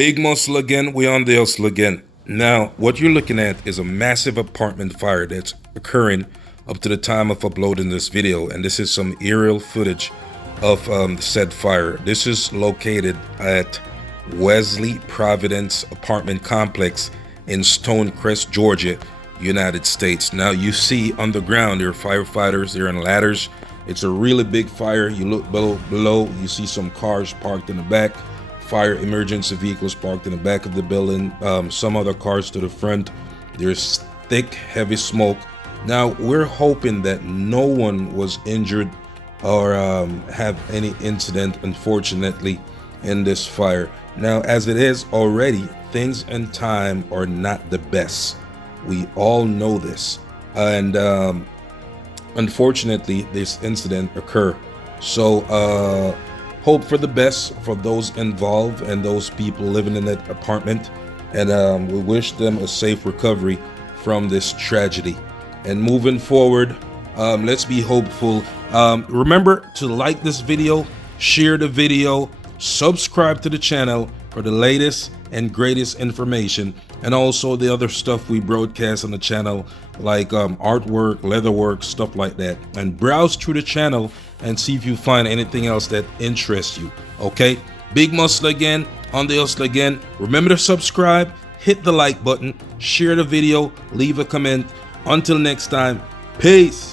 Big muscle again, we on the hustle again. Now, what you're looking at is a massive apartment fire that's occurring up to the time of uploading this video, and this is some aerial footage of the said fire. This is located at Wesley Providence apartment complex in Stonecrest, Georgia, United States. Now you see on the ground there are firefighters, they're in ladders. It's a really big fire. You look below, you see some cars parked in the back, fire emergency vehicles parked in the back of the building, some other cars to the front. There's thick, heavy smoke. Now we're hoping that no one was injured or have any incident, unfortunately, in this fire. Now, as it is already, things and time are not the best. We all know this, and unfortunately this incident occurred. So hope for the best for those involved and those people living in that apartment, and we wish them a safe recovery from this tragedy. And moving forward, let's be hopeful. Remember to like this video, share the video, subscribe to the channel for the latest and greatest information, and also the other stuff we broadcast on the channel, like artwork, leatherwork, stuff like that. And browse through the channel and see if you find anything else that interests you. Okay, big muscle again, on the hustle again. Remember to subscribe, hit the like button, share the video, leave a comment. Until next time, peace.